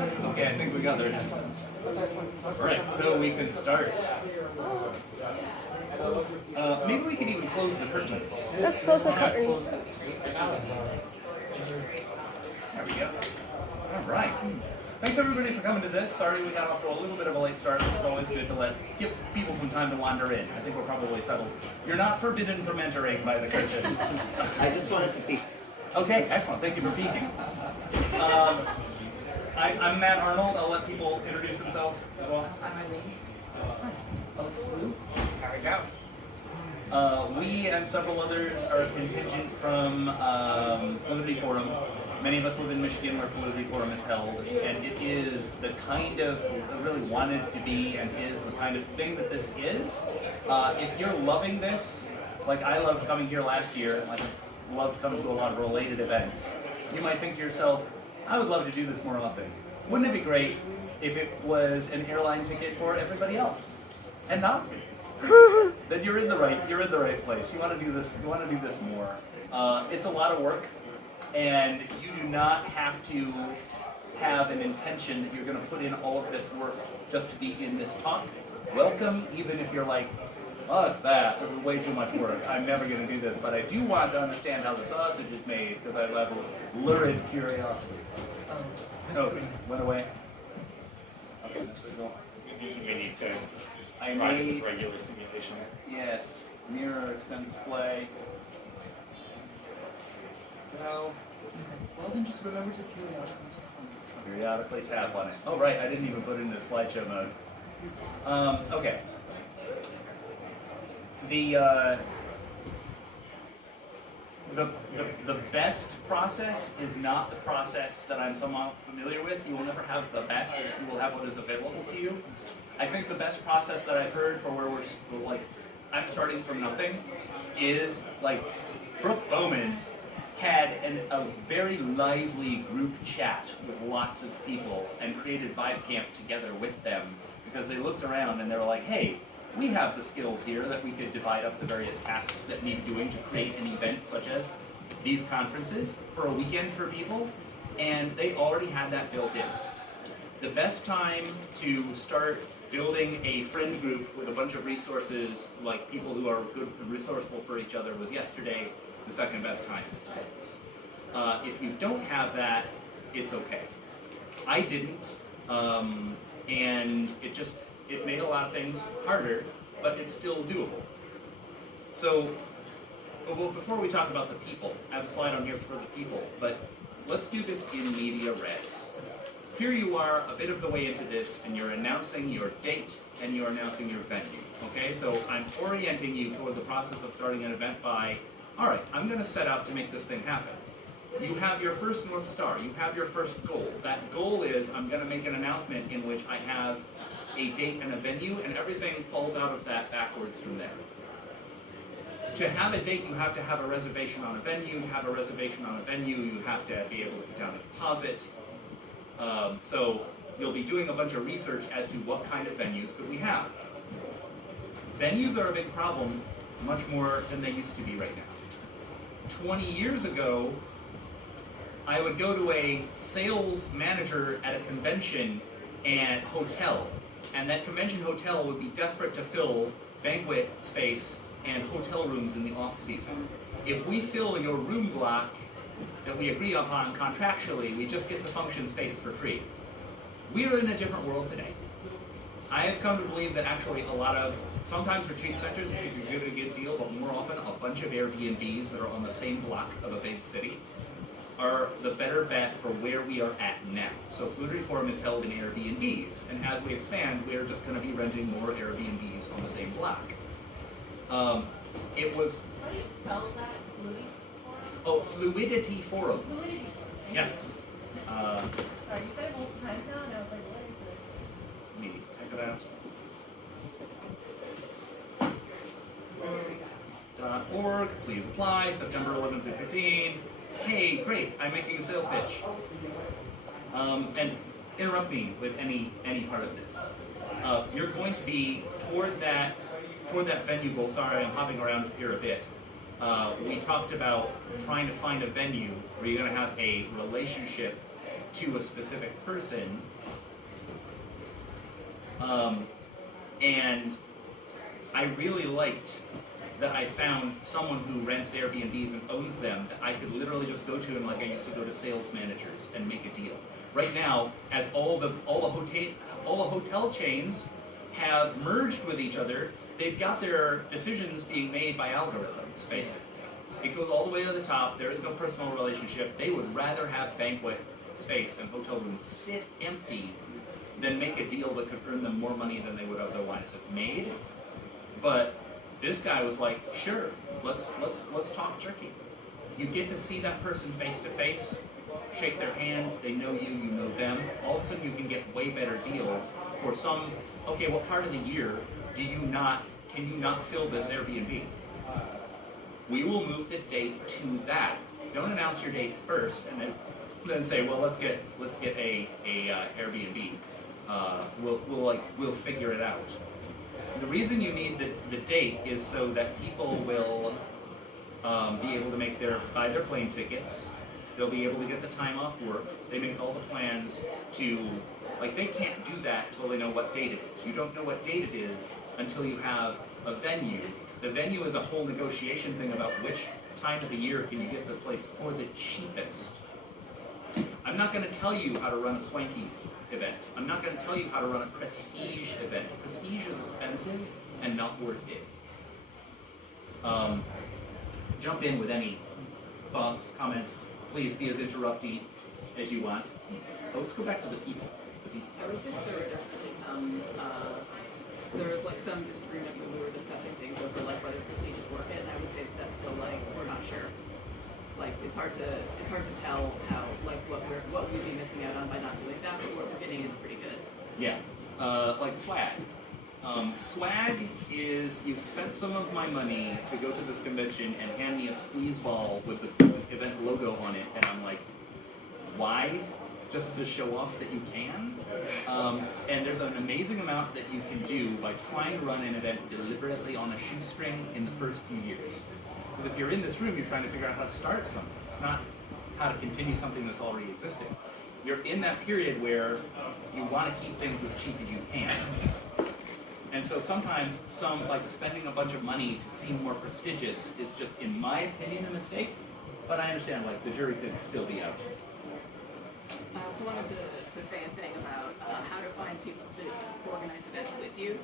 Okay, I think we got there. Alright, so we can start. Maybe we could even close the curtains. Let's close the curtains. There we go. Alright. Thanks everybody for coming to this. Sorry we got off to a little bit of a late start. It's always good to give people some time to wander in. I think we're probably settled. You're not forbidden from entering by the curtain. I just wanted to peek. Okay, excellent. Thank you for peeking. I'm Matt Arnold. I'll let people introduce themselves as well. I'm Eileen. How we go? We and several others are a contingent from Fluidity Forum. Many of us live in Michigan where Fluidity Forum is held, and it is the kind of, I really wanted to be and is the kind of thing that this is. If you're loving this, like I loved coming here last year, and like loved coming to a lot of related events, you might think to yourself, I would love to do this more often. Wouldn't it be great if it was an airline ticket for everybody else and not me? Then you're in the right place. You want to do this. You want to do this more. It's a lot of work, and you do not have to have an intention that you're going to put in all of this work just to be in this talk. Welcome, even if you're like, fuck that, this is way too much work. I'm never going to do this, but I do want to understand how the sausage is made because I have a lurid curiosity. Oh, went away. Okay, We need to I provide it need, with regular stimulation. yes, mirror, extend display. No. Well, then just remember to Periodically tap on it. Oh, right, I didn't even put it into slideshow mode. Okay. The best process is not the process that I'm somewhat familiar with. You will never have the best. You will have what is available to you. I think the best process that I've heard for where we're like, I'm starting from nothing, is like Brooke Bowman had a very lively group chat with lots of people and created Vibe Camp together with them because they looked around and they were like, hey, we have the skills here that we could divide up the various tasks that need doing to create an event such as these conferences for a weekend for people, and they already had that built in. The best time to start building a friend group with a bunch of resources, like people who are good and resourceful for each other, was yesterday. The second best time is today. If you don't have that, it's okay. I didn't, and it made a lot of things harder, but it's still doable. So, well, before we talk about the people, I have a slide on here for the people, but let's do this in media res. Here you are, a bit of the way into this, and you're announcing your date, and you're announcing your venue, okay? So I'm orienting you toward the process of starting an event by, all right, I'm gonna set out to make this thing happen. You have your first North Star, you have your first goal. That goal is, I'm gonna make an announcement in which I have a date and a venue, and everything falls out of that backwards from there. To have a date, you have to have a reservation on a venue. To have a reservation on a venue, you have to be able to put down a deposit. So you'll be doing a bunch of research as to what kind of venues could we have. Venues are a big problem, much more than they used to be right now. 20 years ago, I would go to a sales manager at a convention and hotel, and that convention hotel would be desperate to fill banquet space and hotel rooms in the off-season. If we fill your room block that we agree upon contractually, we just get the function space for free. We're in a different world today. I have come to believe that actually a lot of, sometimes retreat centers, if you give it a good deal, but more often a bunch of Airbnbs that are on the same block of a big city are the better bet for where we are at now. So Fluidity Forum is held in Airbnbs, and as we expand, we're just going to be renting more Airbnbs on the same block. It was... How do you spell that? Fluidity Forum? Oh, Fluidity Forum. Fluidity. Yes. Sorry, you said it multiple times now, and I was like, what is this? Me. Check it out. .org, please apply, September 11th through 15. Hey, great, I'm making a sales pitch. And interrupt me with any part of this. You're going to be toward that venue goal. Sorry, I'm hopping around here a bit. We talked about trying to find a venue where you're going to have a relationship to a specific person. And I really liked that I found someone who rents Airbnbs and owns them that I could literally just go to him like I used to go to sales managers and make a deal. Right now, as all the hotel chains have merged with each other, they've got their decisions being made by algorithms, basically. It goes all the way to the top. There is no personal relationship. They would rather have banquet space and hotel rooms sit empty than make a deal that could earn them more money than they would otherwise have made. But this guy was like, sure, let's talk turkey. You get to see that person face to face, shake their hand, they know you, you know them. All of a sudden you can get way better deals for some, okay, what part of the year can you not fill this Airbnb? We will move the date to that. Don't announce your date first and then say, well, let's get a Airbnb. We'll figure it out. The reason you need the date is so that people will be able to buy their plane tickets. They'll be able to get the time off work. They make all the plans to, they can't do that until they know what date it is. You don't know what date it is until you have a venue. The venue is a whole negotiation thing about which time of the year can you get the place for the cheapest. I'm not going to tell you how to run a swanky event. I'm not going to tell you how to run a prestige event. Prestige is expensive and not worth it. Jump in with any thoughts, comments. Please be as interrupty as you want. Let's go back to the people. I would say that there were definitely there was some disagreement when we were discussing things over whether prestige is worth it, and I would say that's still we're not sure. It's hard to tell how what we'd be missing out on by not doing that, but what we're getting is pretty good. Yeah, swag. Swag is you've spent some of my money to go to this convention and hand me a squeeze ball with the event logo on it, and I'm like, why? Just to show off that you can? And there's an amazing amount that you can do by trying to run an event deliberately on a shoestring in the first few years. Because if you're in this room, you're trying to figure out how to start something. It's not how to continue something that's already existing. You're in that period where you want to keep things as cheap as you can. And so sometimes spending a bunch of money to seem more prestigious is just, in my opinion, a mistake. But I understand, the jury could still be out. I also wanted to say a thing about how to find people to organize events with you.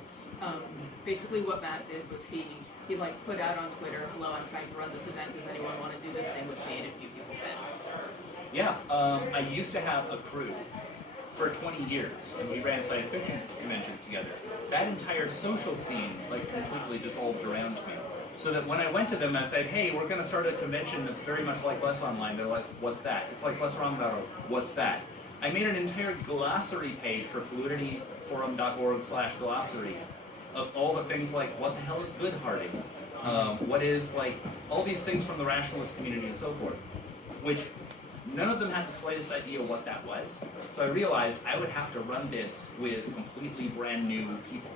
Basically what Matt did was he put out on Twitter, hello, I'm trying to run this event, does anyone want to do this thing with me? And a few people did. Yeah, I used to have a crew for 20 years, and we ran science fiction conventions together. That entire social scene completely dissolved around me. So that when I went to them and I said, hey, we're going to start a convention that's very much like LessOnline, they're like, what's that? It's like LessOnline.org, what's that? I made an entire glossary page for fluidityforum.org/glossary of all the things like, what the hell is good-hearting? What is, all these things from the rationalist community and so forth, which none of them had the slightest idea what that was. So I realized I would have to run this with completely brand new people.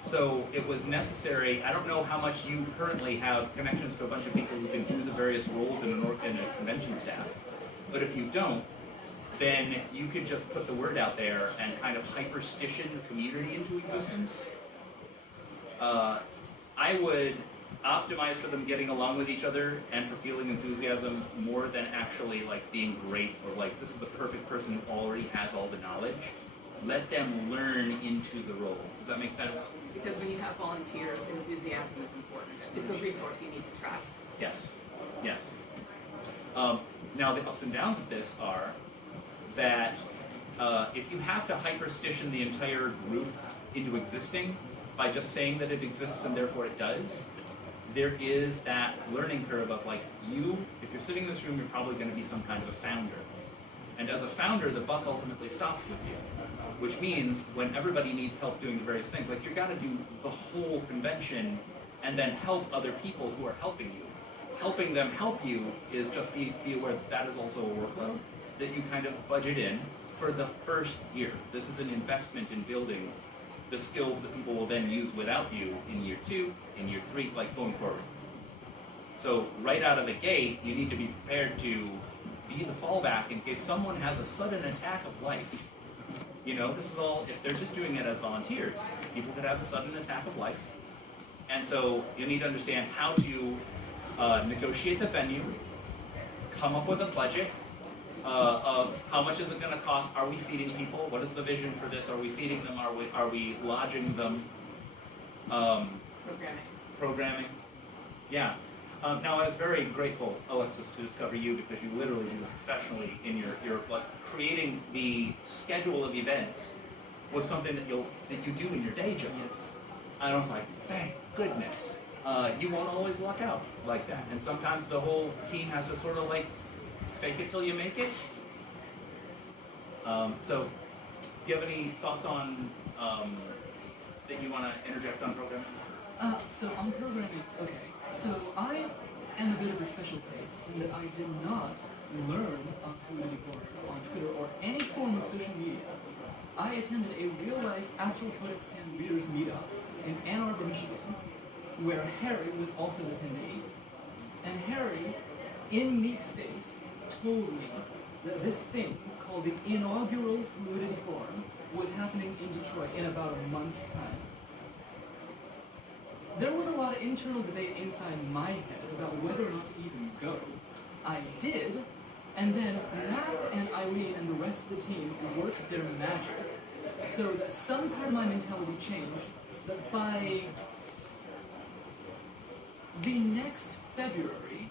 So it was necessary. I don't know how much you currently have connections to a bunch of people who can do the various roles in a convention staff, but if you don't, then you could just put the word out there and kind of hyperstition the community into existence. I would optimize for them getting along with each other and for feeling enthusiasm more than actually being great or this is the perfect person who already has all the knowledge. Let them learn into the role. Does that make sense? Because when you have volunteers, enthusiasm is important. It's a resource you need to track. Yes, yes. Now the ups and downs of this are that if you have to hyperstition the entire group into existing by just saying that it exists and therefore it does, there is that learning curve of if you're sitting in this room, you're probably going to be some kind of a founder. And as a founder, the buck ultimately stops with you, which means when everybody needs help doing the various things, you got to do the whole convention and then help other people who are helping you. Helping them help you is just be aware that is also a workload that you kind of budget in for the first year. This is an investment in building the skills that people will then use without you in year 2, in year 3, going forward. So right out of the gate, you need to be prepared to be the fallback in case someone has a sudden attack of life. You know, this is all, if they're just doing it as volunteers, people could have a sudden attack of life. And so you need to understand how to negotiate the venue, come up with a budget of how much is it going to cost, are we feeding people, what is the vision for this, are we feeding them, are we lodging them, programming. Yeah. Now I was very grateful, Alexis, to discover you because you literally do this professionally in your like creating the schedule of events was something that you do in your day job. Yes. And I was like, thank goodness. You won't always luck out like that. And sometimes the whole team has to sort of like fake it till you make it. So, do you have any thoughts on that you want to interject on programming? So on programming, okay. So I am a bit of a special case in that I did not learn of Fluidity Forum on Twitter or any form of social media. I attended a real-life Astral Codex 10 readers meetup in Ann Arbor, Michigan, where Harry was also an attendee. And Harry, in Meatspace, told me that this thing called the inaugural Fluidity Forum was happening in Detroit in about a month's time. There was a lot of internal debate inside my head about whether or not to even go. I did, and then Matt and Eileen and the rest of the team worked their magic so that some part of my mentality changed, that by the next February,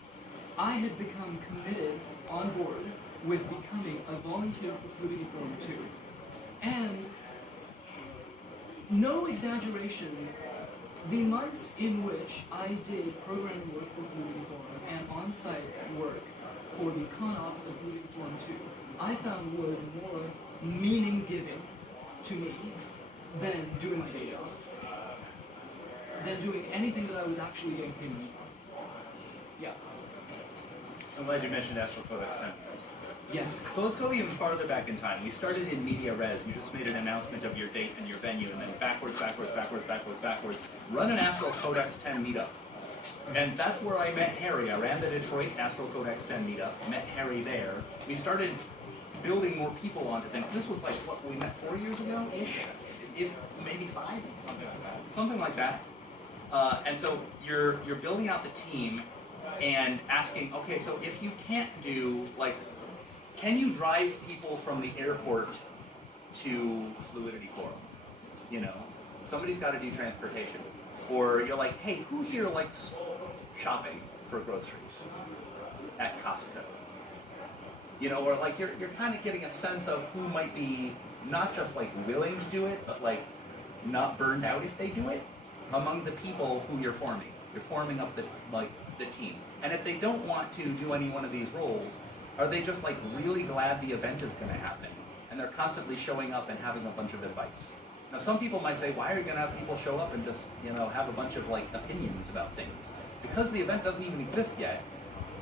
I had become committed on board with becoming a volunteer for Fluidity Forum 2. And no exaggeration, the months in which I did programming work for Fluidity Forum and on-site work for the con-ops of Fluidity Forum 2, I found was more meaning-giving to me than doing my day job, than doing anything that I was actually getting paid money for. Yeah. I'm glad you mentioned Astral Codex 10. Yes. So let's go even farther back in time. We started in media res. You just made an announcement of your date and your venue, and then backwards. Run an Astral Codex 10 meetup. And that's where I met Harry. I ran the Detroit Astral Codex 10 meetup, met Harry there. We started building more people onto things. This was like, what, we met 4 years ago-ish? If maybe 5? Something like that. And so you're building out the team and asking, okay, so if you can't do, like, can you drive people from the airport to Fluidity Forum? You know, somebody's got to do transportation. Or you're like, hey, who here likes shopping for groceries at Costco? You know, or like you're kind of getting a sense of who might be not just like willing to do it, but like not burned out if they do it among the people who you're forming. You're forming up the team. And if they don't want to do any one of these roles, are they just like really glad the event is going to happen? And they're constantly showing up and having a bunch of advice. Now some people might say, why are you going to have people show up and just, you know, have a bunch of like opinions about things? Because the event doesn't even exist yet,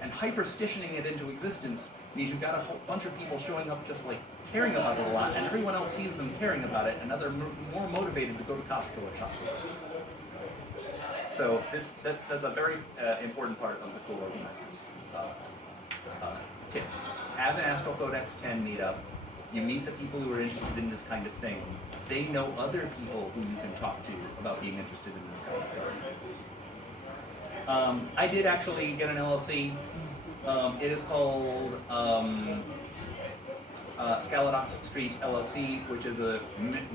and hyperstitioning it into existence means you've got a whole bunch of people showing up just like caring about it a lot, and everyone else sees them caring about it, and now they're more motivated to go to Costco or shop for it. So that's a very important part of the cool organizers tip. Have an Astral Codex 10 meetup. You meet the people who are interested in this kind of thing. They know other people who you can talk to about being interested in this kind of thing. I did actually get an LLC. It is called Scaladox Street LLC, which is a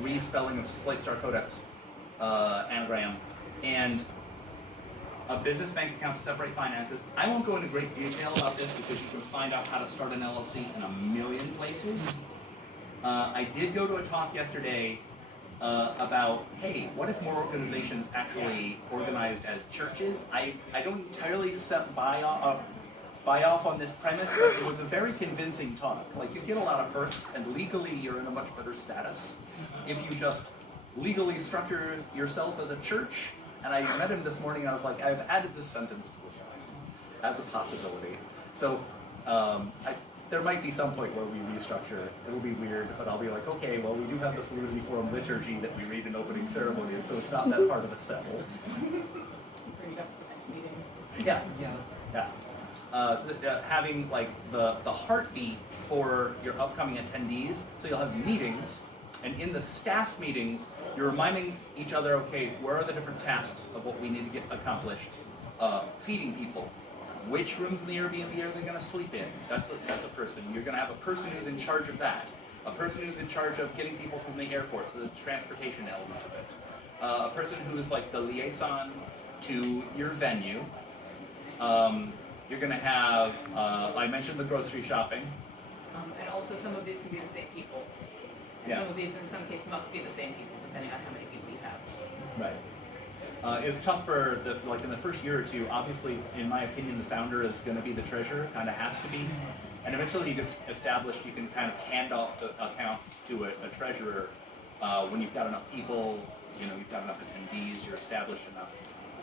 respelling of Slate Star Codex anagram, and a business bank account to separate finances. I won't go into great detail about this because you can find out how to start an LLC in a million places. I did go to a talk yesterday about, hey, what if more organizations actually organized as churches? I don't entirely buy off on this premise, but it was a very convincing talk. Like, you get a lot of perks, and legally you're in a much better status if you just legally structure yourself as a church. And I met him this morning, and I was like, I've added this sentence to the slide as a possibility. So there might be some point where we restructure. It'll be weird, but I'll be like, okay, well, we do have the Fluidity Forum liturgy that we read in opening ceremonies, so it's not that part of the settle. Bring it up for the next meeting. Yeah. Yeah. Yeah. having like the heartbeat for your upcoming attendees. So you'll have meetings, and in the staff meetings, you're reminding each other, okay, where are the different tasks of what we need to get accomplished? Feeding people. Which rooms in the Airbnb are they going to sleep in? That's a person. You're going to have a person who's in charge of that. A person who's in charge of getting people from the airport, so the transportation element of it. A person who is like the liaison to your venue. You're going to have, I mentioned the grocery shopping. And also some of these can be the same people. And Yeah. some of these in some cases must be the same people depending on how many people you have. Right. It was tough for like in the first year or two. Obviously, in my opinion, the founder is going to be the treasurer. Kind of has to be. And eventually, you get established. You can kind of hand off the account to a treasurer when you've got enough people. You know, you've got enough attendees. You're established enough.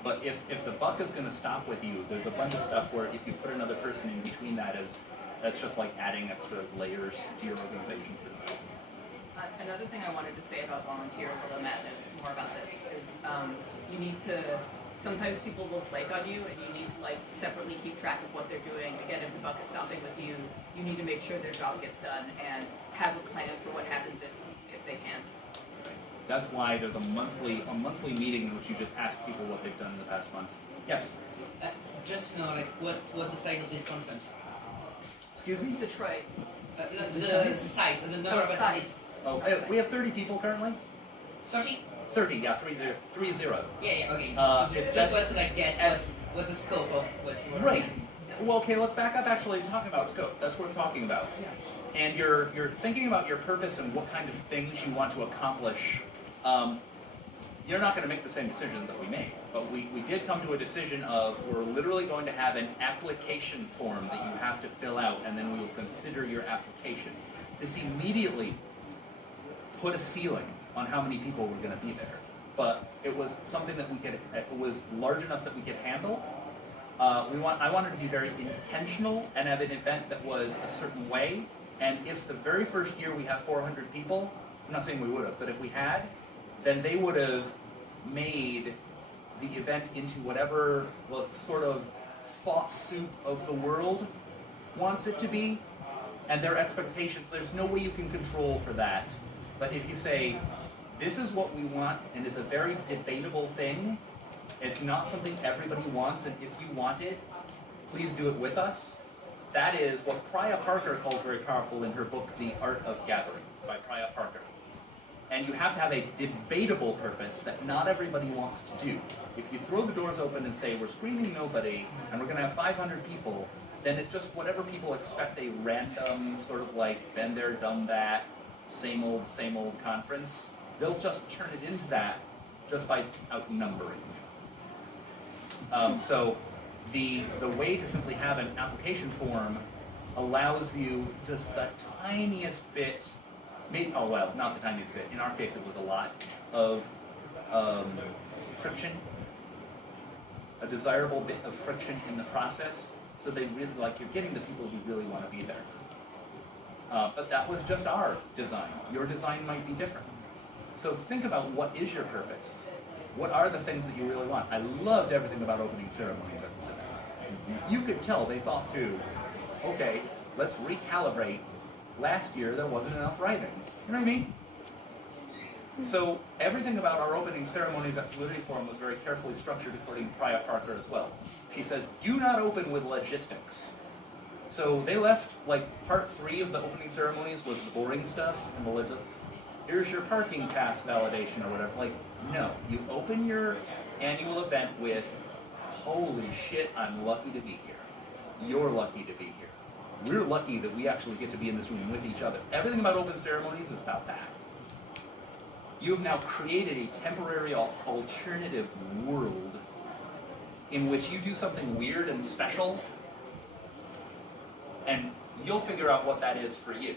But if the buck is going to stop with you, there's a bunch of stuff where if you put another person in between that's just like adding extra layers to your organization for them. Another thing I wanted to say about volunteers, although Matt knows more about this, is you need to, sometimes people will flake on you and you need to like separately keep track of what they're doing. Again, if the buck is stopping with you, you need to make sure their job gets done and have a plan for what happens if they can't. That's why there's a monthly meeting in which you just ask people what they've done in the past month. Yes. Just to know, like, what was the size of this conference? Excuse me? Detroit. The size, the number of size. Oh, we have 30 people currently. Sorry? 30, yeah, 30. Yeah, okay. It's Just want to like get what's the scope of what you Right. Well, okay, let's back up actually and talk about scope. That's what we're talking about. And you're thinking about your purpose and what kind of things you want to accomplish. You're not going to make the same decisions that we made, but we did come to a decision of we're literally going to have an application form that you have to fill out, and then we will consider your application. This immediately put a ceiling on how many people were going to be there, but it was something that it was large enough that we could handle. I wanted to be very intentional and have an event that was a certain way, and if the very first year we have 400 people, I'm not saying we would have, but if we had, then they would have made the event into whatever sort of thought soup of the world wants it to be, and their expectations, there's no way you can control for that. But if you say, this is what we want, and it's a very debatable thing, it's not something everybody wants, and if you want it, please do it with us. That is what Priya Parker calls very powerful in her book, The Art of Gathering, by Priya Parker. And you have to have a debatable purpose that not everybody wants to do. If you throw the doors open and say, we're screening nobody, and we're going to have 500 people, then it's just whatever people expect a random sort of like been there, done that, same old conference. They'll just turn it into that just by outnumbering you. So the way to simply have an application form allows you just the tiniest bit, not the tiniest bit, in our case it was a lot, of friction, a desirable bit of friction in the process, so they really, like, you're getting the people who really want to be there. But that was just our design. Your design might be different. So think about what is your purpose? What are the things that you really want? I loved everything about opening ceremonies at the center. You could tell they thought through, okay, let's recalibrate. Last year there wasn't enough writing. You know what I mean? So everything about our opening ceremonies at Fluidity Forum was very carefully structured according to Priya Parker as well. She says, do not open with logistics. So they left, like, part 3 of the opening ceremonies was the boring stuff, and the here's your parking pass validation or whatever. Like, no, you open your annual event with, holy shit, I'm lucky to be here. You're lucky to be here. We're lucky that we actually get to be in this room with each other. Everything about open ceremonies is about that. You have now created a temporary alternative world in which you do something weird and special, and you'll figure out what that is for you.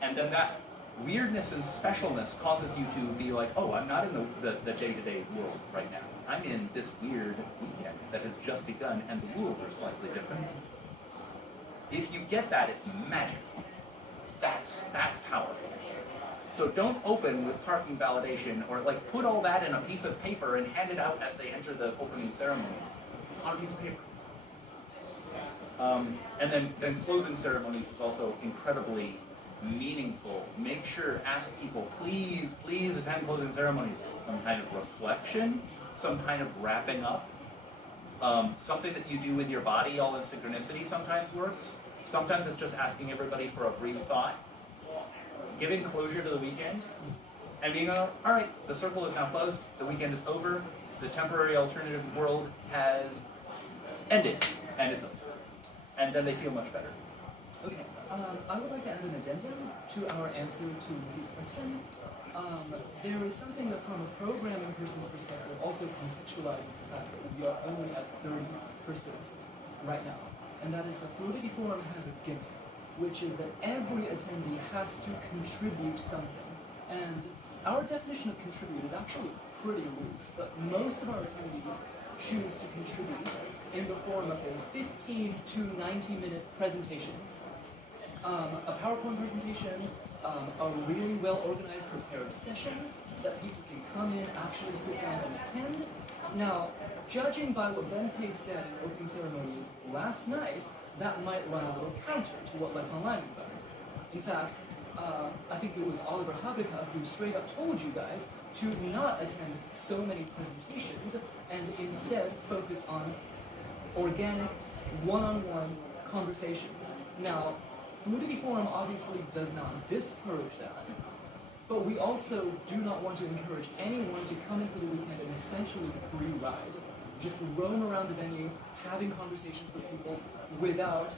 And then that weirdness and specialness causes you to be like, oh, I'm not in the day-to-day world right now. I'm in this weird weekend that has just begun, and the rules are slightly different. If you get that, it's magic. That's powerful. So don't open with parking validation, or like put all that in a piece of paper and hand it out as they enter the opening ceremonies on a piece of paper. And then closing ceremonies is also incredibly meaningful. Make sure, ask people, please attend closing ceremonies. Some kind of reflection, some kind of wrapping up. Something that you do with your body all in synchronicity sometimes works. Sometimes it's just asking everybody for a brief thought, giving closure to the weekend, and being all right, the circle is now closed, the weekend is over, the temporary alternative world has ended, and it's over. And then they feel much better. Okay, I would like to add an addendum to our answer to Lucy's question. There is something that from a programming person's perspective also contextualizes the fact that we are only at 30 persons right now. And that is the Fluidity Forum has a gimmick, which is that every attendee has to contribute something. And our definition of contribute is actually pretty loose, but most of our attendees choose to contribute in the form of a 15 to 90-minute presentation, a PowerPoint presentation, a really well-organized prepared session that people can come in, actually sit down and attend. Now, judging by what Ben Pace said in opening ceremonies last night, that might run a little counter to what LessOnline is about. In fact, I think it was Oliver Habica who straight up told you guys to not attend so many presentations and instead focus on organic, one-on-one conversations. Now, Fluidity Forum obviously does not discourage that, but we also do not want to encourage anyone to come in for the weekend and essentially free ride. Just roam around the venue, having conversations with people without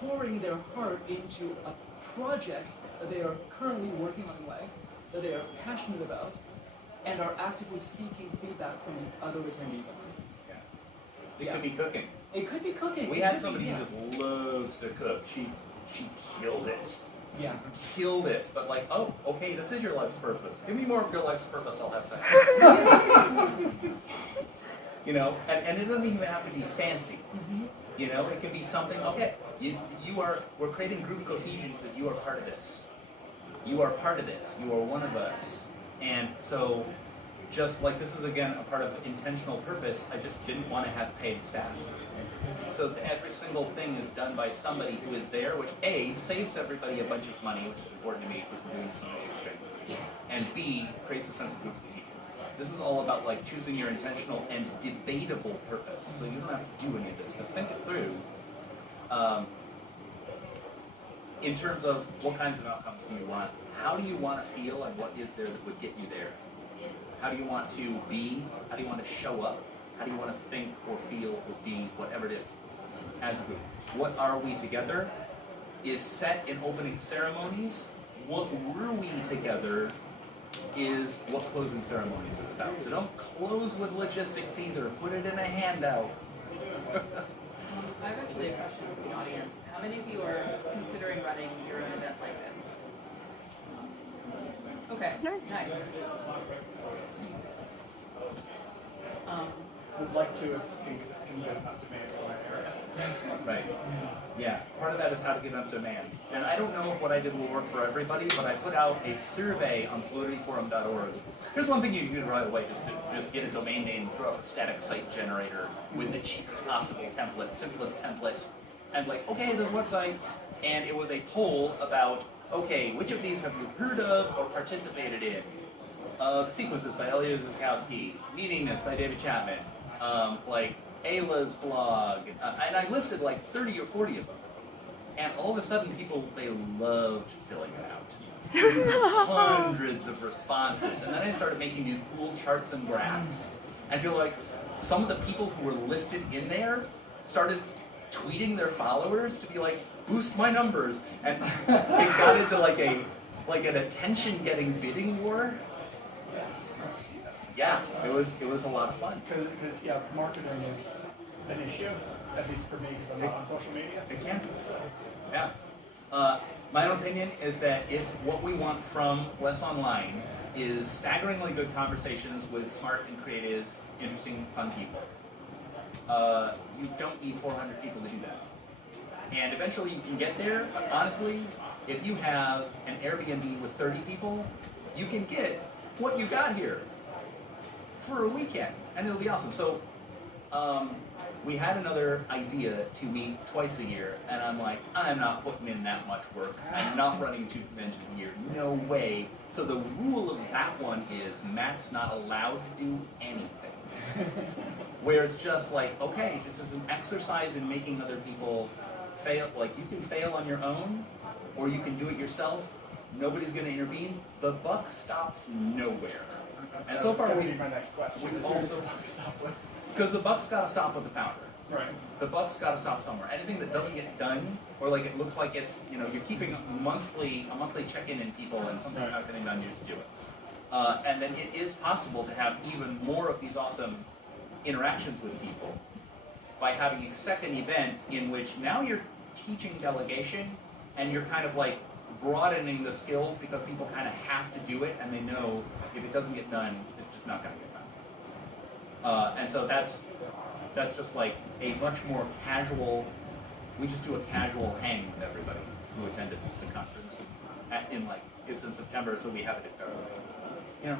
pouring their heart into a project that they are currently working on in life, that they are passionate about, and are actively seeking feedback from the other attendees. It could be cooking. It could be cooking. We had somebody who just loves to cook. She killed it. Yeah. Killed it. But like, oh, okay, this is your life's purpose. Give me more of your life's purpose, I'll have sex. You know, and it doesn't even have to be fancy. Mm-hmm. You know, it can be something, okay, we're creating group cohesion because you are part of this. You are part of this. You are one of us. And so, just like this is again a part of intentional purpose, I just didn't want to have paid staff. So every single thing is done by somebody who is there, which A, saves everybody a bunch of money, which is important to me because we're doing this on a shoestring, and B, creates a sense of group cohesion. This is all about like choosing your intentional and debatable purpose. So you don't have to do any of this, but think it through. In terms of what kinds of outcomes do you want? How do you want to feel, and what is there that would get you there? How do you want to be? How do you want to show up? How do you want to think or feel or be, whatever it is, as a group? What are we together is set in opening ceremonies. What were we together is what closing ceremonies is about. So don't close with logistics either. Put it in a handout. I have actually a question for the audience. How many of you are considering running your own event like this? Okay, nice. Would like to if you can get enough demand for my area. Right. Yeah. Part of that is how to get up demand. And I don't know if what I did will work for everybody, but I put out a survey on fluidityforum.org. Here's one thing you can do right away: just get a domain name, throw up a static site generator with the cheapest possible template, simplest template, and like, okay, there's a website, and it was a poll about, okay, which of these have you heard of or participated in? The Sequences by Elliot Zukowski, Meaningless by David Chapman, like Ayla's blog, and I listed like 30 or 40 of them. And all of a sudden people, they loved filling it out. Hundreds of responses. And then I started making these cool charts and graphs. And feel like some of the people who were listed in there started tweeting their followers to be like, boost my numbers. And it got into like an attention-getting bidding war. Yeah, it was a lot of fun. Because yeah, marketing is an issue, at least for me, because I'm not on social media. It can be. Yeah. My own opinion is that if what we want from LessOnline is staggeringly good conversations with smart and creative, interesting, fun people, you don't need 400 people to do that. And eventually you can get there, but honestly, if you have an Airbnb with 30 people, you can get what you got here for a weekend, and it'll be awesome. So we had another idea to meet twice a year, and I'm like, I'm not putting in that much work. I'm not running 2 conventions a year. No way. So the rule of that one is Matt's not allowed to do anything. Where it's just like, okay, this is an exercise in making other people fail. Like, you can fail on your own, or you can do it yourself. Nobody's going to intervene. The buck stops nowhere. And so far, That was gonna be my next question. we've Is who does also- the buck stop with? because the buck's got to stop with the founder. Right. The buck's got to stop somewhere. Anything that doesn't get done, or like it looks like it's, you know, you're keeping a monthly check-in in people and something's not getting done, you just do it. And then it is possible to have even more of these awesome interactions with people by having a second event in which now you're teaching delegation and you're kind of like broadening the skills because people kind of have to do it and they know if it doesn't get done, it's just not going to get done. And so that's just like a much more casual, we just do a casual hang with everybody who attended the conference it's in September, so we have it in February. You know,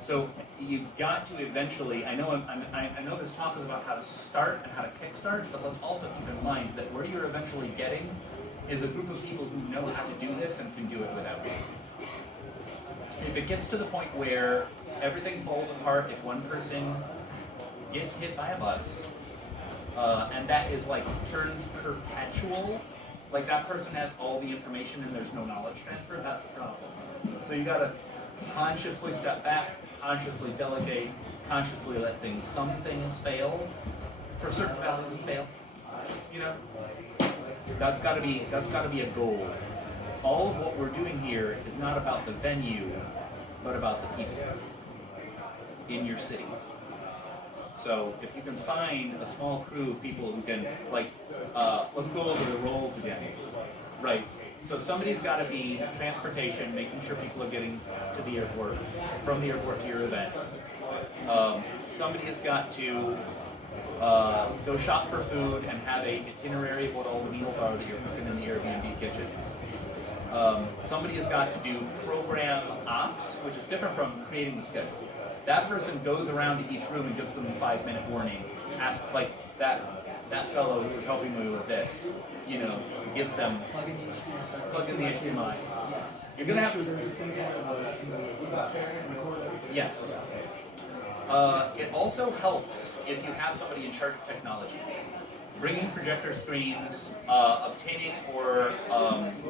so you've got to eventually, I know this talk is about how to start and how to kickstart, but let's also keep in mind that where you're eventually getting is a group of people who know how to do this and can do it without you. If it gets to the point where everything falls apart if one person gets hit by a bus, and that is like turns perpetual, like that person has all the information and there's no knowledge transfer, that's a problem. So you gotta consciously step back, consciously delegate, consciously let some things fail, for certain values fail. You know? That's gotta be a goal. All of what we're doing here is not about the venue, but about the people in your city. So if you can find a small crew of people who can, like, let's go over the roles again. Right. So somebody's got to be transportation, making sure people are getting to the airport, from the airport to your event. Somebody has got to go shop for food and have a itinerary of what all the meals are that you're cooking in the Airbnb kitchens. Somebody has got to do program ops, which is different from creating the schedule. That person goes around to each room and gives them a 5-minute warning. Ask, like, that fellow who was helping me with this, you know, gives them, plug in the HDMI. You're gonna have to. There's a single recorder. Yes. It also helps if you have somebody in charge of technology. Bringing projector screens, obtaining or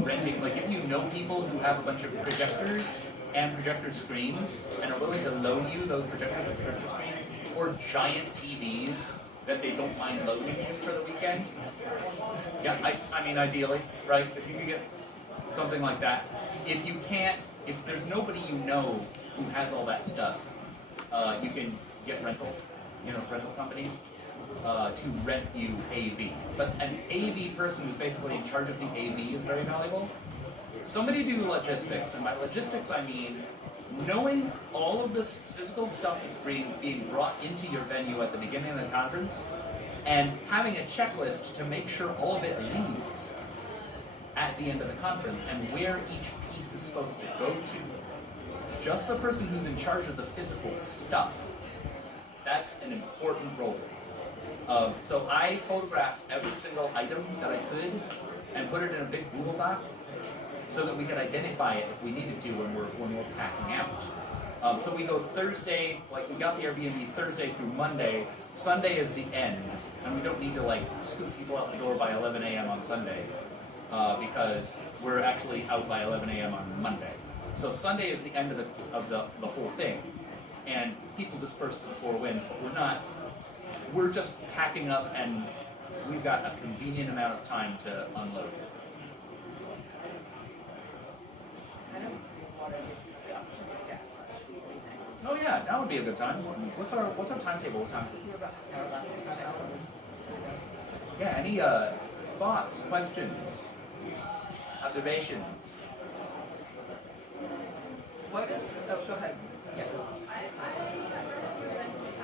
renting, like if you know people who have a bunch of projectors and projector screens and are willing to loan you those projector screens, or giant TVs that they don't mind loaning you for the weekend. Yeah, I mean ideally, right? If you can get something like that. If you can't, if there's nobody you know who has all that stuff, you can get rental companies to rent you AV. But an AV person who's basically in charge of the AV is very valuable. Somebody do logistics, and by logistics I mean knowing all of this physical stuff is being brought into your venue at the beginning of the conference, and having a checklist to make sure all of it leaves at the end of the conference, and where each piece is supposed to go to. Just the person who's in charge of the physical stuff, that's an important role. So I photographed every single item that I could and put it in a big Google Doc so that we could identify it if we needed to when we're packing out. So we go Thursday, like we got the Airbnb Thursday through Monday. Sunday is the end, and we don't need to like scoop people out the door by 11 a.m. on Sunday because we're actually out by 11 a.m. on Monday. So Sunday is the end of the whole thing, and people disperse to the four winds, but we're not. We're just packing up, and we've got a convenient amount of time to unload. Oh yeah, that would be a good time. What's our timetable? What time? Yeah. Any thoughts, questions, observations? What is? Oh, go ahead. Yes.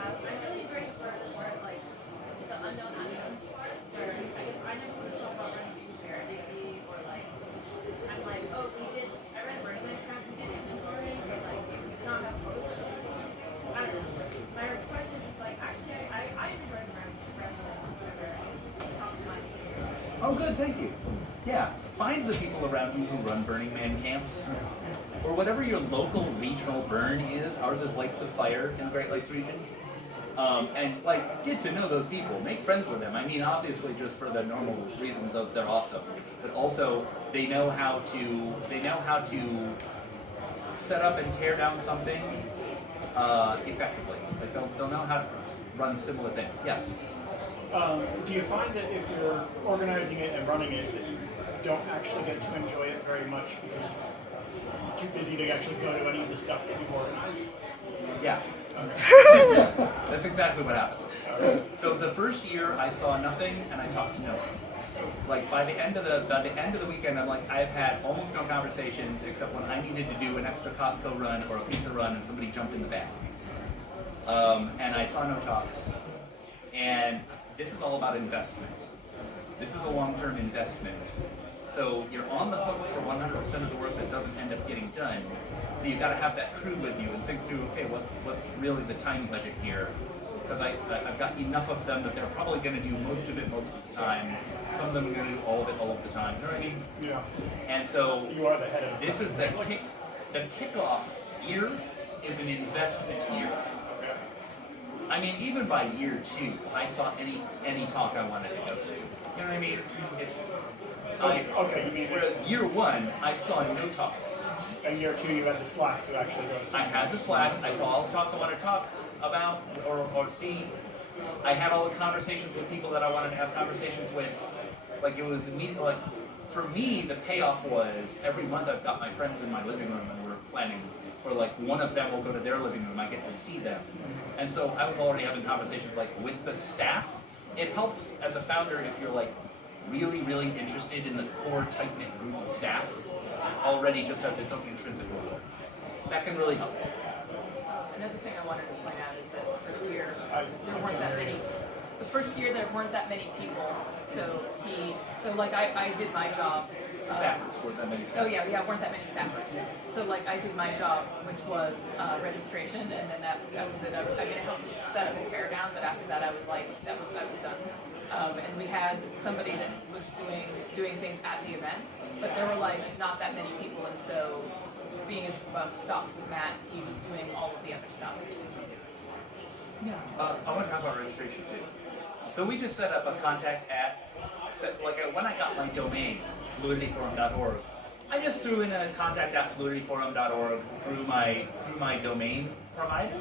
I'm really great for like the unknown unknowns parts where I know people talk about running Airbnb or like I'm like, oh we did I read Berkeley crap, we did inventory, but like we did not have photos. I don't know. My question is like actually I enjoy running Oh, good, thank you. Yeah, find the people around you who run Burning Man camps, or whatever your local regional burn is. Ours is Lakes of Fire in the Great Lakes region. And like, get to know those people, make friends with them. I mean, obviously, just for the normal reasons of they're awesome, but also they know how to set up and tear down something effectively. Like they'll know how to run similar things. Yes. Do you find that if you're organizing it and running it, that you don't actually get to enjoy it very much because you're too busy to actually go to any of the stuff that you've organized? Yeah. Okay. That's exactly what happens. So the first year I saw nothing and I talked to no one. Like by the end of the weekend, I'm like, I've had almost no conversations except when I needed to do an extra Costco run or a pizza run and somebody jumped in the back. And I saw no talks. And this is all about investment. This is a long-term investment. So you're on the hook for 100% of the work that doesn't end up getting done. So you've got to have that crew with you and think through, okay, what's really the time budget here? Because I've got enough of them that they're probably going to do most of it most of the time. Some of them are going to do all of it all of the time. You know what I mean? Yeah. And so You are the head of this is the kickoff year is an investment year. Okay. I mean, even by year 2, I saw any talk I wanted to go to. You know what I mean? Okay, you mean Whereas year 1, I saw no talks. in year 2 you had the slack to actually go to I had the Slack. I saw all the talks I wanted to talk about or see. I had all the conversations with people that I wanted to have conversations with. Like it was immediate. Like for me, the payoff was every month I've got my friends in my living room and we're planning. Or like one of them will go to their living room. I get to see them. And so I was already having conversations like with the staff. It helps as a founder if you're like really, really interested in the core tight-knit group of staff. Already just has its own intrinsic role. That can really help. Another thing I wanted to point out is that the first year there weren't that many. The first year there weren't that many people. So I did my job. Staffers weren't that many staffers. Oh yeah, weren't that many staffers. So like I did my job, which was registration, and then that was it. I mean, it helped set up and tear down, but after that I was done. And we had somebody that was doing things at the event, but there were like not that many people, and so being as stops with Matt, he was doing all of the other stuff. Yeah. I want to talk about registration too. So we just set up a contact when I got my domain, fluidityforum.org, I just threw in a contact at fluidityforum.org through my domain provider.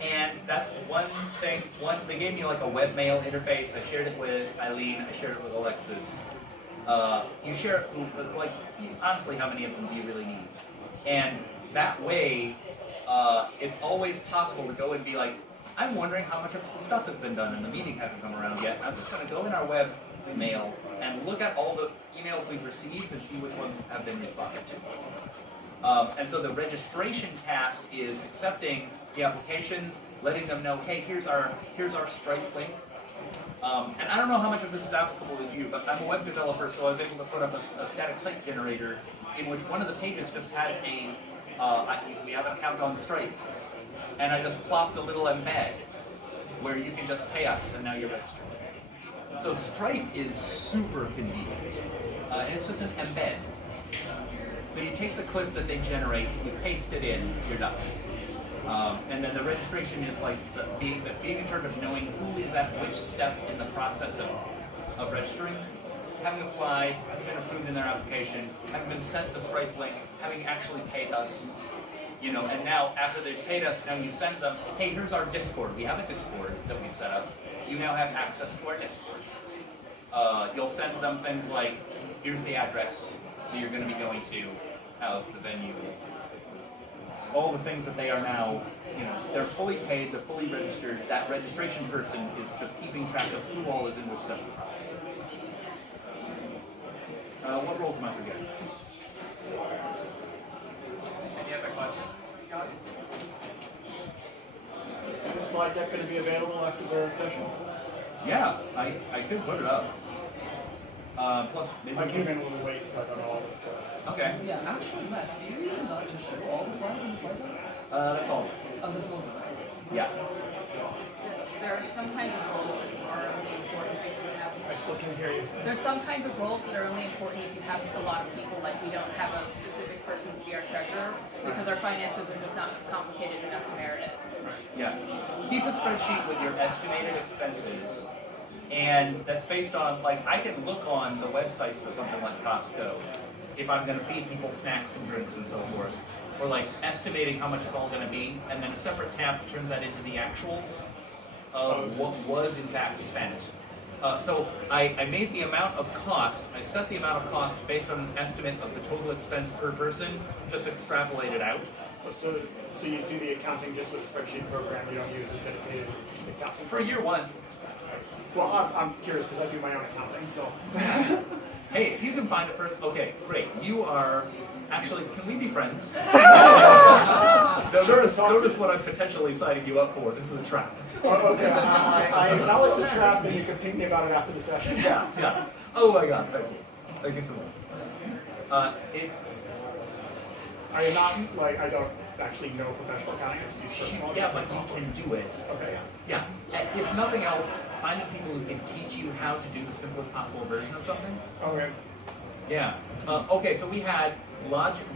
And that's one thing. They gave me like a webmail interface. I shared it with Eileen. I shared it with Alexis. You share it with, like, honestly, how many of them do you really need? And that way, it's always possible to go and be like, I'm wondering how much of the stuff has been done and the meeting hasn't come around yet. I'm just going to go in our web mail and look at all the emails we've received and see which ones have been responded to. And so the registration task is accepting the applications, letting them know, hey, here's our Stripe link. And I don't know how much of this is applicable to you, but I'm a web developer, so I was able to put up a static site generator in which one of the pages just had we have an account on Stripe. And I just plopped a little embed where you can just pay us and now you're registered. So Stripe is super convenient. It's just an embed. So you take the clip that they generate, you paste it in, you're done. And then the registration is like being in charge of knowing who is at which step in the process of registering, having applied, having been approved in their application, having been sent the Stripe link, having actually paid us. And now after they've paid us, now you send them, hey, here's our Discord. We have a Discord that we've set up. You now have access to our Discord. You'll send them things like, here's the address that you're going to be going to, how's the venue. All the things that they are now, they're fully paid, they're fully registered. That registration person is just keeping track of who all is in which step of the process. What roles am I forgetting? Any other questions? Is this slide deck going to be available after the session? Yeah, I could put it up. Plus, maybe I came in a little late, so I don't know all this stuff. Okay. Yeah, actually, Matt, do you even not to show all the slides in the slide deck? That's all. Oh, that's all. Okay. Yeah. There are some kinds of roles that are important if you have. I still can't hear you. There's some kinds of roles that are only important if you have a lot of people. Like we don't have a specific person to be our treasurer because our finances are just not complicated enough to merit it. Yeah. Keep a spreadsheet with your estimated expenses, and that's based on, like, I can look on the websites for something like Costco if I'm going to feed people snacks and drinks and so forth, or like estimating how much it's all going to be, and then a separate tab turns that into the actuals of what was in fact spent. So I made the amount of cost, I set the amount of cost based on an estimate of the total expense per person, just extrapolate it out. So you do the accounting just with a spreadsheet program, you don't use a dedicated accounting? For year one. Well, I'm curious because I do my own accounting, so. Hey, if you can find a person, okay, great. You are, actually, can we be friends? Notice what I'm potentially signing you up for. This is a trap. Oh, okay, I acknowledge the trap, and you can ping me about it after the session. Yeah. Oh my God, thank you. Thank you so much. Are you not, like, I don't actually know professional accounting, I just use personal Yeah, but accounting. you can do it. Okay, Yeah. If nothing else, finding people who can teach you how to do the simplest possible version of something. Okay. Yeah. Okay, so we had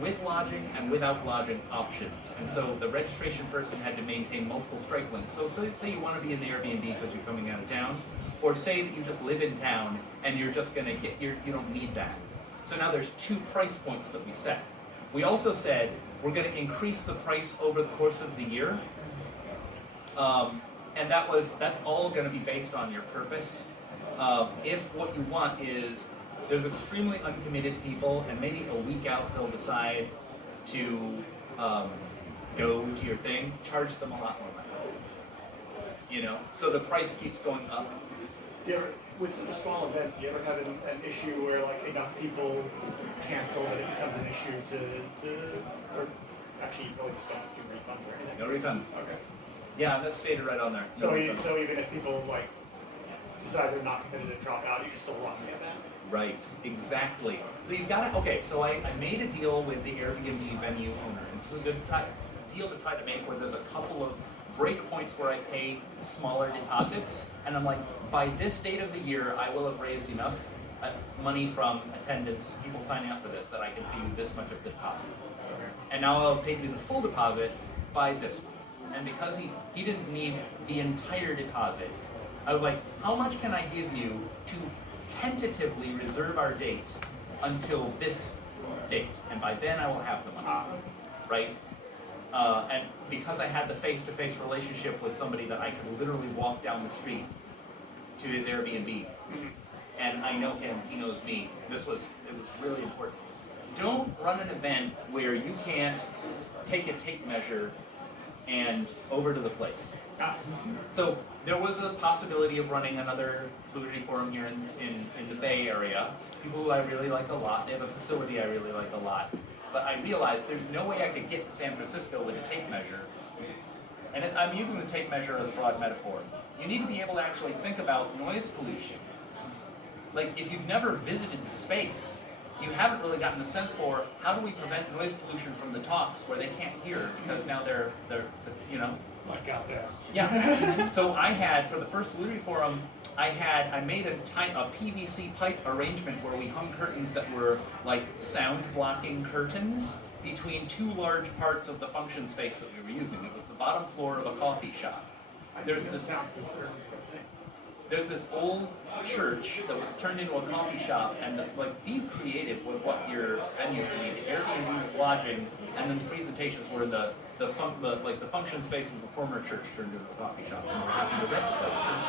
with lodging and without lodging options. And so the registration person had to maintain multiple strike links. So say you want to be in the Airbnb because you're coming out of town, or say that you just live in town and you're just going to you don't need that. So now there's 2 price points that we set. We also said we're going to increase the price over the course of the year. And that's all going to be based on your purpose. If what you want is, there's extremely uncommitted people, and maybe a week out they'll decide to go to your thing, charge them a lot more money. You know, so the price keeps going up. Do you ever, with such a small event, do you ever have an issue where like enough people cancel that it becomes an issue to or actually you probably just don't do refunds or anything? No refunds. Okay. Yeah, that's stated right on there. No refunds. So even if people like decide they're not committed and drop out, you can still run the event. Right, exactly. So you've got to, okay, so I made a deal with the Airbnb venue owner. And this is a good deal to try to make where there's a couple of break points where I pay smaller deposits. And I'm like, by this date of the year, I will have raised enough money from attendance, people signing up for this, that I can pay you this much of the deposit. And now I'll pay you the full deposit by this month. And because he didn't need the entire deposit, I was like, how much can I give you to tentatively reserve our date until this date, and by then I will have the money, right? And because I had the face-to-face relationship with somebody that I could literally walk down the street to his Airbnb, and I know him, he knows me, it was really important. Don't run an event where you can't take a tape measure and over to the place. So there was a possibility of running another fluidity forum here in the Bay Area. People who I really like a lot. They have a facility I really like a lot. But I realized there's no way I could get to San Francisco with a tape measure. And I'm using the tape measure as a broad metaphor. You need to be able to actually think about noise pollution. Like, if you've never visited the space, you haven't really gotten a sense for how do we prevent noise pollution from the talks where they can't hear because now they're you know. Like out there. Yeah. So I had, for the first Fluidity Forum, I made a PVC pipe arrangement where we hung curtains that were like sound blocking curtains between 2 large parts of the function space that we were using. It was the bottom floor of a coffee shop. There's this old church that was turned into a coffee shop, and like, be creative with what your venues need. Airbnb was lodging, and then the presentations were the function space of the former church turned into a coffee shop, and we're happy to rent those things.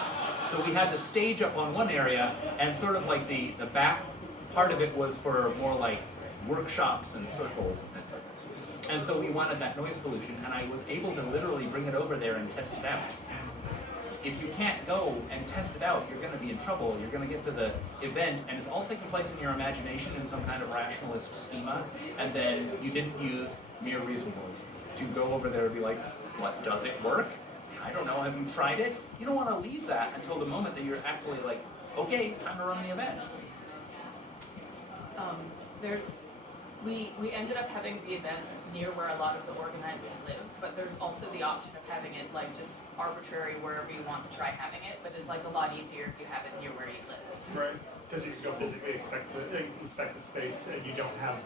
So we had the stage up on one area, and sort of like the back part of it was for more like workshops and circles and things like this. And so we wanted that noise pollution, and I was able to literally bring it over there and test it out. If you can't go and test it out, you're going to be in trouble. You're going to get to the event, and it's all taking place in your imagination in some kind of rationalist schema, and then you didn't use mere reasonableness to go over there and be like, what, does it work? I don't know, have you tried it? You don't want to leave that until the moment that you're actually like, okay, time to run the event. There's We ended up having the event near where a lot of the organizers live, but there's also the option of having it like just arbitrary wherever you want to try having it, but it's like a lot easier if you have it near where you live. Right. Because you can go physically inspect the space, and you don't have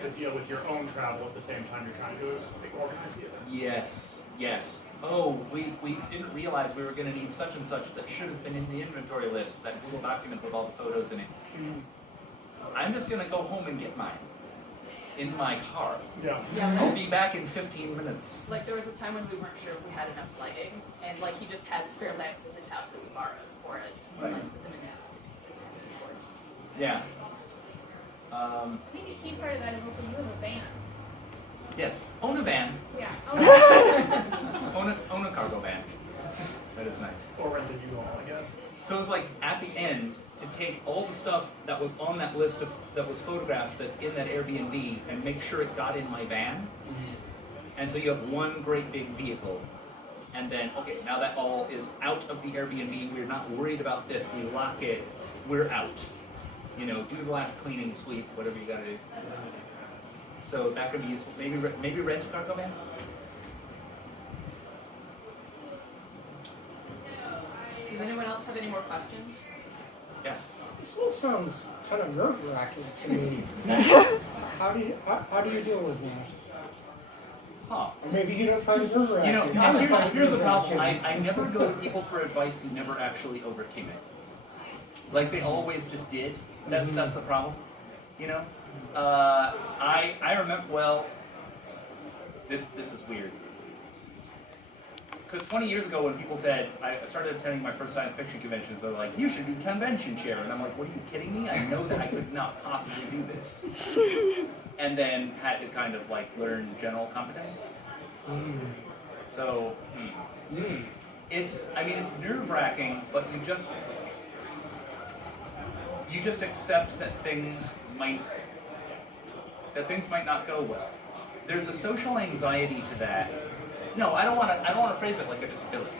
to deal with your own travel at the same time you're trying to organize the event. Yes, yes. Oh, we didn't realize we were going to need such and such that should have been in the inventory list, that Google document with all the photos in it. I'm just going to go home and get mine in my car. Yeah. I'll be back in 15 minutes. Like there was a time when we weren't sure if we had enough lighting, and like he just had spare lamps in his house that we borrowed for it. Right. Like, put them in that to fix the boards. Yeah. I think a key part of that is also you have a van. Yes. Own a van. Yeah. Own a cargo van. That is nice. Or rent a U-Haul, I guess. So it was like at the end to take all the stuff that was on that list that was photographed that's in that Airbnb and make sure it got in my van. And so you have one great big vehicle. And then, okay, now that all is out of the Airbnb, we're not worried about this, we lock it, we're out. You know, do the last cleaning, sweep, whatever you gotta do. So that could be useful. Maybe rent a cargo van? Does anyone else have any more questions? Yes. This all sounds kind of nerve-wracking to me. How do you deal with that? Huh. Or maybe you don't find it nerve-wracking. You know, I and don't find it here's the problem. nerve-wracking. I never go to people for advice who never actually overcame it. Like they always just did. That's the problem. You know? I remember, well, this is weird. Because 20 years ago when people said, I started attending my first science fiction conventions, they're like, you should be convention chair. And I'm like, what are you kidding me? I know that I could not possibly do this. And then had to kind of like learn general competence. So, it's nerve-wracking, but you just accept that things might not go well. There's a social anxiety to that. No, I don't want to phrase it like a disability.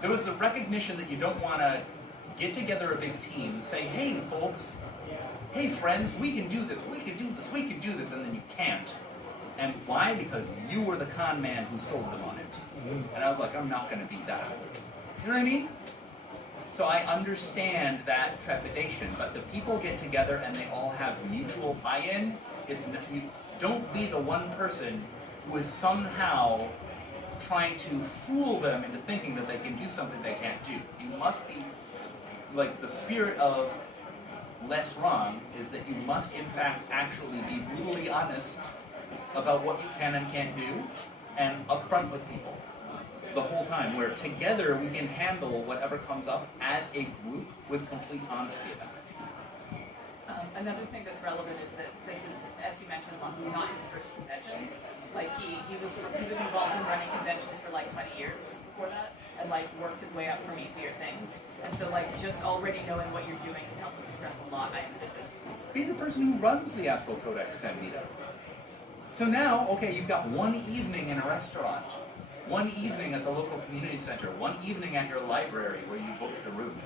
There was the recognition that you don't want to get together a big team, say, hey folks, hey friends, we can do this, we can do this, we can do this, and then you can't. And why? Because you were the con man who sold them on it. And I was like, I'm not going to be that. You know what I mean? So I understand that trepidation, but the people get together and they all have mutual buy-in. You don't be the one person who is somehow trying to fool them into thinking that they can do something they can't do. You must be, like, the spirit of less wrong is that you must in fact actually be brutally honest about what you can and can't do and upfront with people the whole time, where together we can handle whatever comes up as a group with complete honesty about it. Another thing that's relevant is that this is, as you mentioned, not his first convention. Like he was involved in running conventions for like 20 years before that, and like worked his way up from easier things. And so like just already knowing what you're doing can help with stress a lot, I envision. Be the person who runs the Astral Codex kind of meetup. So now, okay, you've got one evening in a restaurant, one evening at the local community center, one evening at your library where you booked a room.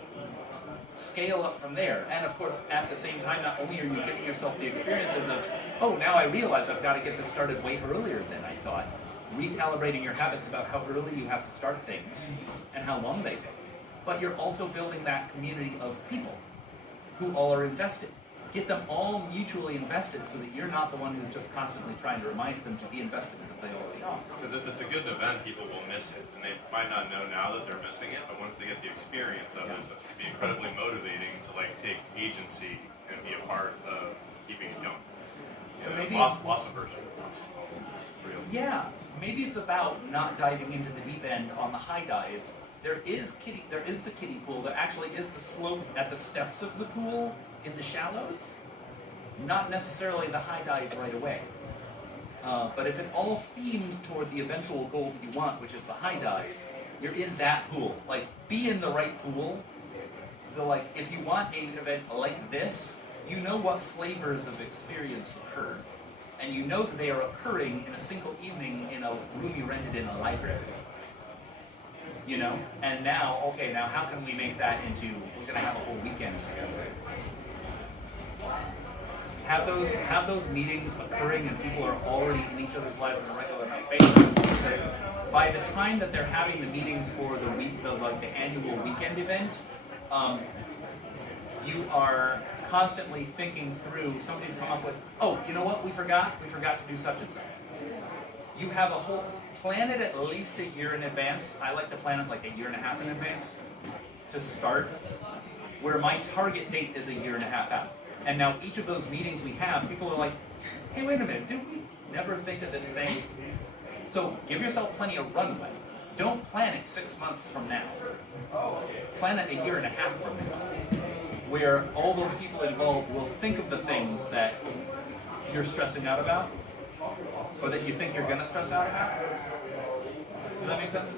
Scale up from there. And of course, at the same time, not only are you giving yourself the experiences of, oh, now I realize I've got to get this started way earlier than I thought. Recalibrating your habits about how early you have to start things and how long they take. But you're also building that community of people who all are invested. Get them all mutually invested so that you're not the one who's just constantly trying to remind them to be invested because they already are. Because if it's a good event, people will miss it, and they might not know now that they're missing it, but once they get the experience of it, that's going to be incredibly motivating to like take agency and be a part of keeping it going. So Yeah, maybe loss aversion. Real. Yeah, maybe it's about not diving into the deep end on the high dive. There is the kiddie pool. There actually is the slope at the steps of the pool in the shallows. Not necessarily the high dive right away. But if it's all themed toward the eventual goal that you want, which is the high dive, you're in that pool. Like, be in the right pool. So, like, if you want an event like this, you know what flavors of experience occur. And you know that they are occurring in a single evening in a room you rented in a library. You know? And now, okay, now how can we make that into, we're going to have a whole weekend together? have those meetings occurring and people are already in each other's lives on a regular enough basis. Because by the time that they're having the meetings for the week, the annual weekend event, you are constantly thinking through. Somebody's come up with, oh, you know what? We forgot to do such and such. You have a whole plan it at least a year in advance. I like to plan it like a year and a half in advance to start, where my target date is a year and a half out. And now each of those meetings we have, people are like, hey, wait a minute, did we never think of this thing? So give yourself plenty of runway. Don't plan it 6 months from now. Plan it a year and a half from now, where all those people involved will think of the things that you're stressing out about, or that you think you're going to stress out about. Does that make sense?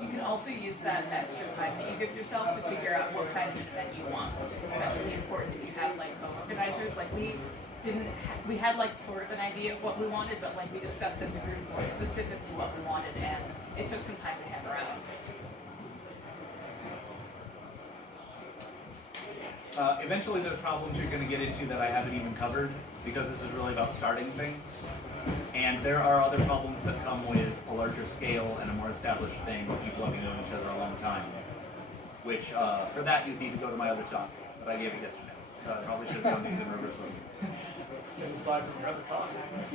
You can also use that extra time that you give yourself to figure out what kind of event you want, which is especially important if you have like co-organizers. Like we had like sort of an idea of what we wanted, but like we discussed as a group more specifically what we wanted, and it took some time to hammer out. Eventually there's problems you're going to get into that I haven't even covered, because this is really about starting things. And there are other problems that come with a larger scale and a more established thing, with people having known each other a long time. Which, for that, you'd need to go to my other talk that I gave you yesterday. So I probably should have done these in reverse order. Get the slide from your other talk.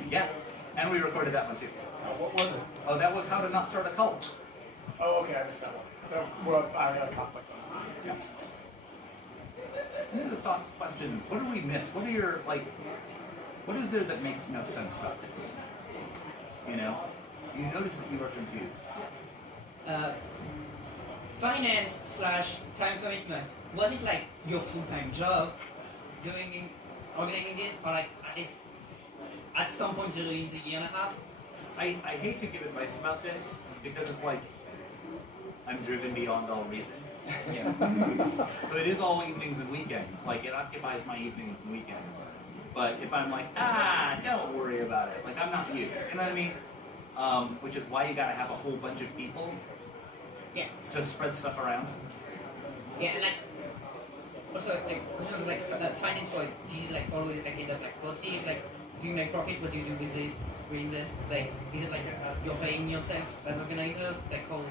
Yeah, and we recorded that one too. What was it? Oh, that was how to not start a cult. Oh, okay, I missed that one. Well, I got a conflict on that. Yeah. Any other thoughts, questions? What do we miss? What are your, like, what is there that makes no sense about this? You know? You notice that you are confused. Finance / time commitment. Was it like your full-time job organizing this, or like at least at some point during the year and a half? I hate to give advice about this because it's like I'm driven beyond all reason. Yeah. So it is all evenings and weekends. Like it occupies my evenings and weekends. But if I'm like, don't worry about it. Like I'm not you. You know what I mean? Which is why you gotta have a whole bunch of people. Yeah. To spread stuff around. Yeah, and like also like finance wise, do you like always like end up like posting like do you make profit? What do you do with this? Reading this? Like is it like you're paying yourself as organizers? Like how?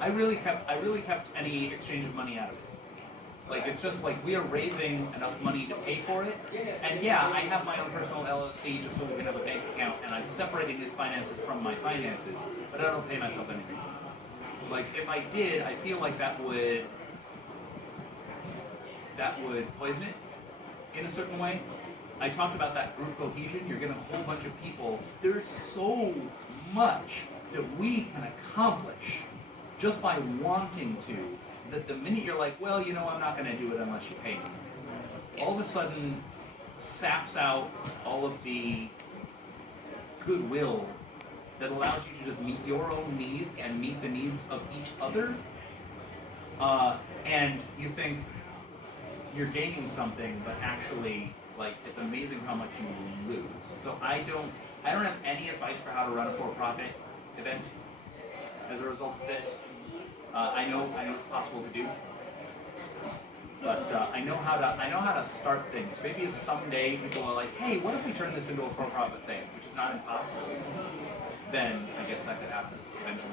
I really kept any exchange of money out of it. Like it's just like we are raising enough money to pay for it, and yeah, I have my own personal LLC just so we can have a bank account, and I'm separating its finances from my finances, but I don't pay myself anything. Like if I did, I feel like that would poison it in a certain way. I talked about that group cohesion. You're getting a whole bunch of people. There's so much that we can accomplish just by wanting to, that the minute you're like, well, you know, I'm not going to do it unless you pay me, all of a sudden saps out all of the goodwill that allows you to just meet your own needs and meet the needs of each other. And you think you're gaining something, but actually, like, it's amazing how much you lose. So I don't have any advice for how to run a for-profit event as a result of this. I know it's possible to do, but I know how to start things. Maybe if someday people are like, hey, what if we turn this into a for-profit thing, which is not impossible, then I guess that could happen eventually.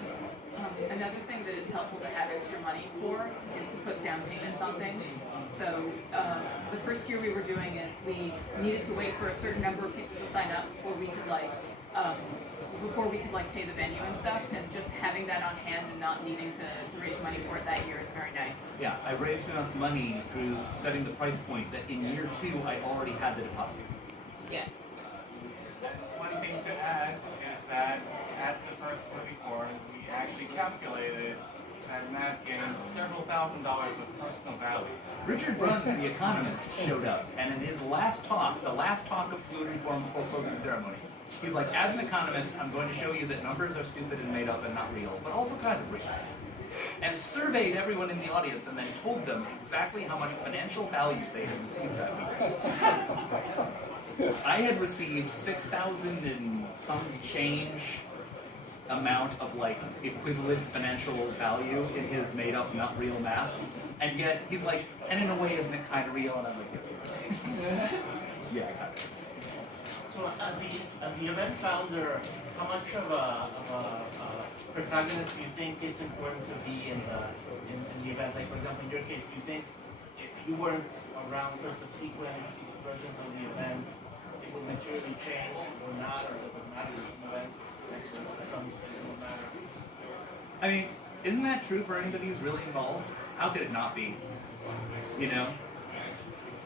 Another thing that is helpful to have extra money for is to put down payments on things. So the first year we were doing it, we needed to wait for a certain number of people to sign up before we could pay the venue and stuff, and just having that on hand and not needing to raise money for it that year is very nice. Yeah, I raised enough money through setting the price point that in year 2 I already had the deposit. Yeah. One thing to add is that at the first forum, we actually calculated that Matt gained several $1,000s of personal value. Richard Bruns, the economist, showed up, and in his last talk, the last talk of Fluid Reform before closing ceremonies, he's like, as an economist, I'm going to show you that numbers are stupid and made up and not real, but also kind of real. And surveyed everyone in the audience and then told them exactly how much financial value they had received that week. I had received 6,000 and some change amount of like equivalent financial value in his made up, not real math. And yet he's like, and in a way, isn't it kind of real? And I'm like, yes. Yeah, kind of is. as the event founder, how much of a protagonist do you think it's important to be in the event? Like, for example, in your case, do you think if you weren't around for subsequent versions of the event, it would materially change or not, or does it matter? Some events, some it will matter. I mean, isn't that true for anybody who's really involved? How could it not be? You know?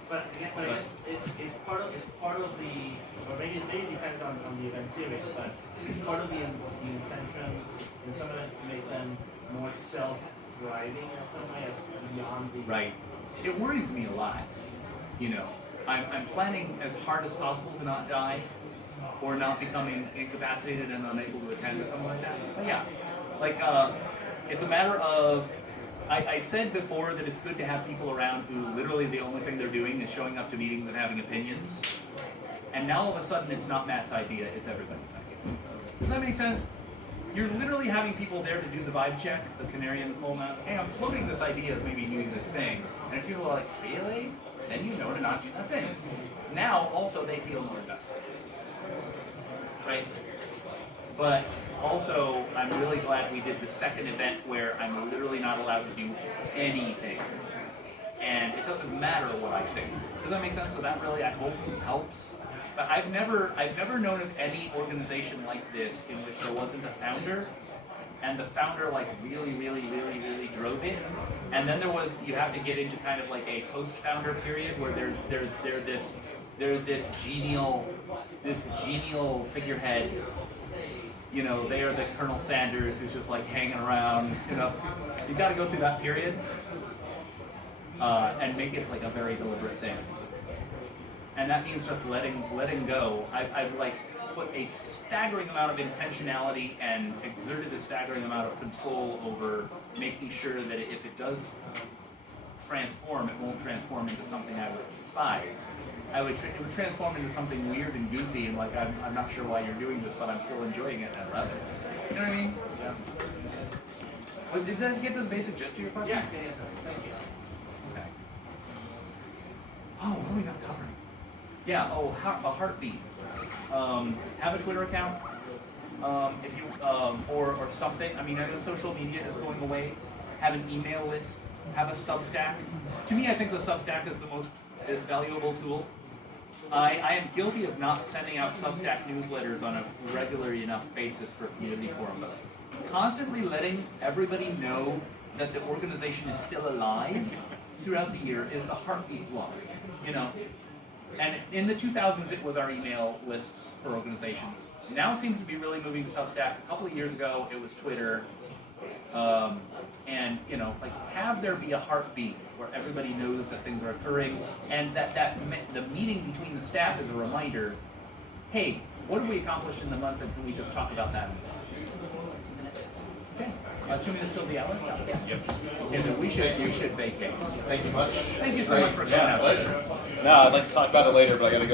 But again, it's part of the, or maybe it depends on the event series, but it's part of the intention in some events to make them more self-driving in some way beyond the. Right. It worries me a lot. You know, I'm planning as hard as possible to not die or not becoming incapacitated and unable to attend or something like that. But yeah, like it's a matter of. I said before that it's good to have people around who literally the only thing they're doing is showing up to meetings and having opinions. And now all of a sudden it's not Matt's idea, it's everybody's idea. Does that make sense? You're literally having people there to do the vibe check, the canary in the coal mine. Hey, I'm floating this idea of maybe doing this thing. And if people are like, really? Then you know to not do that thing. Now also they feel more invested. Right? But also, I'm really glad we did the second event where I'm literally not allowed to do anything. And it doesn't matter what I think. Does that make sense? So that really, I hope, helps. But I've never known of any organization like this in which there wasn't a founder, and the founder like really drove it. And then you have to get into kind of like a post-founder period where there's this genial figurehead. You know, they are the Colonel Sanders who's just like hanging around, you know. You gotta go through that period and make it like a very deliberate thing. And that means just letting go. I've like put a staggering amount of intentionality and exerted a staggering amount of control over making sure that if it does transform, it won't transform into something I would despise. It would transform into something weird and goofy and like, I'm not sure why you're doing this, but I'm still enjoying it and I love it. You know what I mean? Yeah. Well, did that get to the basic gist of your question? Yeah, thank you. Okay. Oh, what are we not covering? Yeah, a heartbeat. Have a Twitter account. If you, or something. I mean, I know social media is going away. Have an email list. Have a Substack. To me, I think the Substack is the most valuable tool. I am guilty of not sending out Substack newsletters on a regular enough basis for Community Forum, but constantly letting everybody know that the organization is still alive throughout the year is the heartbeat blog, you know. And in the 2000s, it was our email lists for organizations. Now it seems to be really moving to Substack. A couple of years ago, it was Twitter. And, you know, like, have there be a heartbeat where everybody knows that things are occurring, and that the meeting between the staff is a reminder, hey, what have we accomplished in the month, and can we just talk about that? Okay. 2 minutes till the hour? Yes. Yep. And then we should vacate. Thank you much. Thank you so much for coming out. Pleasure. No, I'd like to talk about it later, but I gotta go.